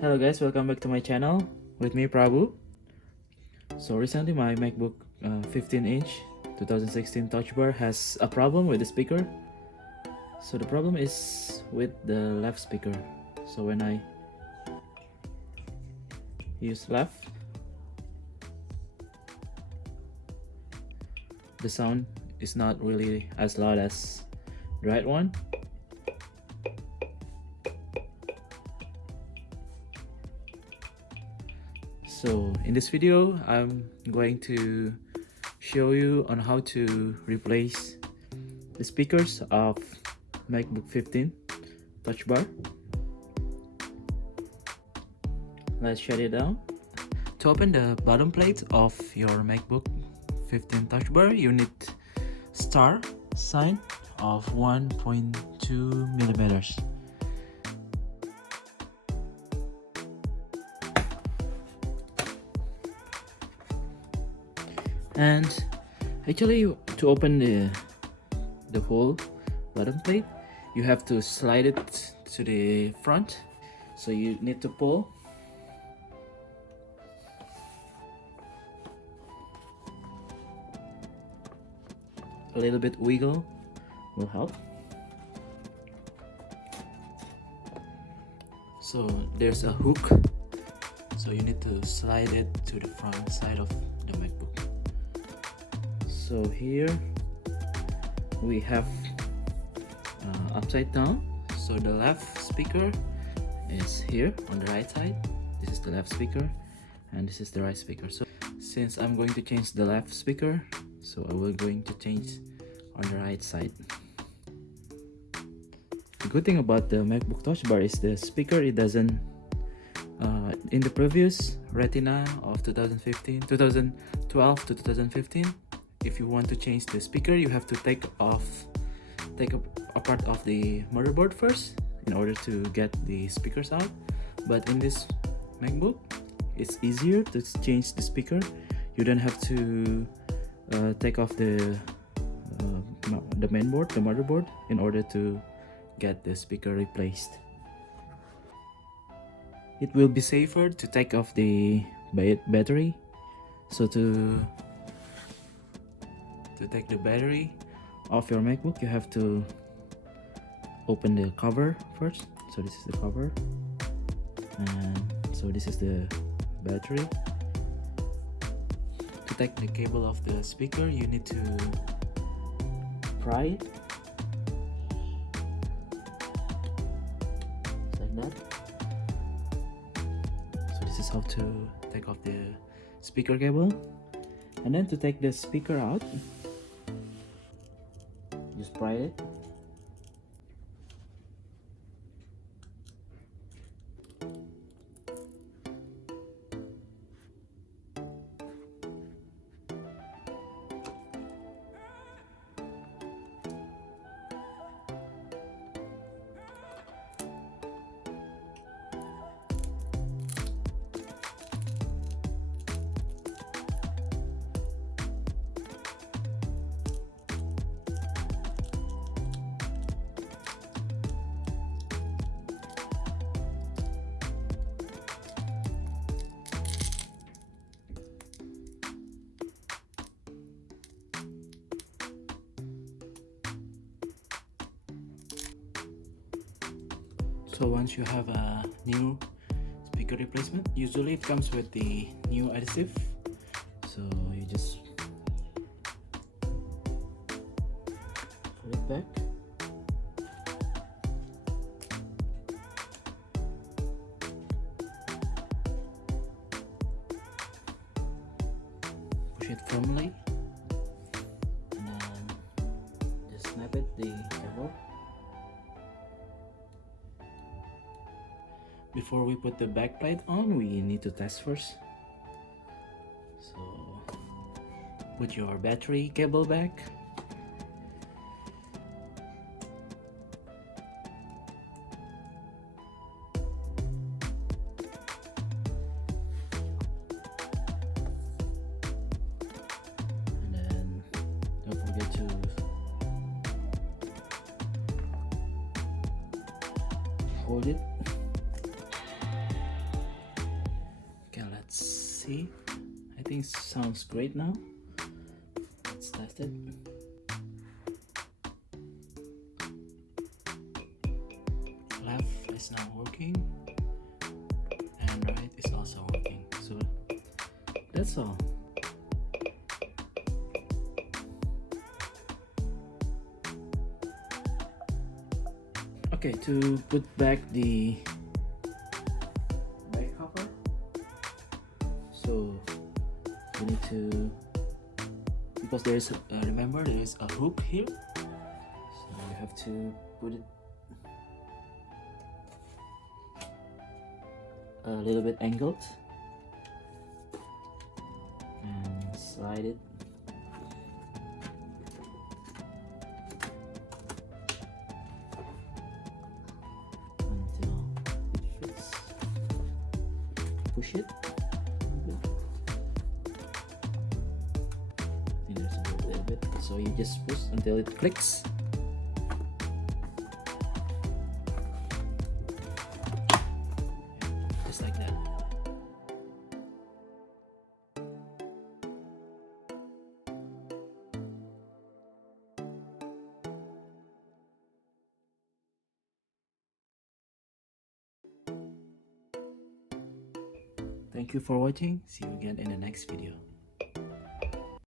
Hello guys, welcome back to my channel with me Prabhu. So recently my MacBook 15-inch 2016 Touchbar has a problem with the speaker. So the problem is with the left speaker. So when I use left, the sound is not really as loud as the right one. So in this video, I'm going to show you on how to replace the speakers of MacBook 15 Touch Bar. Let's shut it down. To open the bottom plate of your MacBook 15 Touch Bar, you need star sign of 1.2 millimeters. And actually, to open the whole bottom plate, you have to slide it to the front. So you need to pull. A little bit wiggle will help. So there's a hook. So you need to slide it to the front side of the MacBook. So here we have upside down. So the left speaker is here on the right side. This is the left speaker and this is the right speaker. So since I'm going to change the left speaker, so I will going to change on the right side. The good thing about the MacBook Touch Bar is the speaker, it doesn't in the previous Retina of 2012 to 2015, if you want to change the speaker, you have to take a part of the motherboard first in order to get the speakers out. But in this MacBook, it's easier to change the speaker. You don't have to take off the mainboard, the motherboard, in order to get the speaker replaced. It will be safer to take off the battery. So to take the battery off your MacBook, you have to open the cover first. So this is the cover, and so this is the battery. To take the cable off the speaker, you need to pry it like that. So this is how to take off the speaker cable. And then to take the speaker out, just pry it. So once you have a new speaker replacement, usually it comes with the new adhesive. So you just put it back. Push it firmly and then just snap it the cable. Before we put the back plate on, we need to test first. So put your battery cable back. And then don't forget to hold it. see. I think it sounds great now. Let's test it. Left is now working and right is also working. So that's all. Okay, to put back the back cover, so we need to, because there's remember there's a hook here, so you have to put it a little bit angled and slide it. Push it. I think there's a little bit, so you just push until it clicks. Just like that. Thank you for watching. See you again in the next video.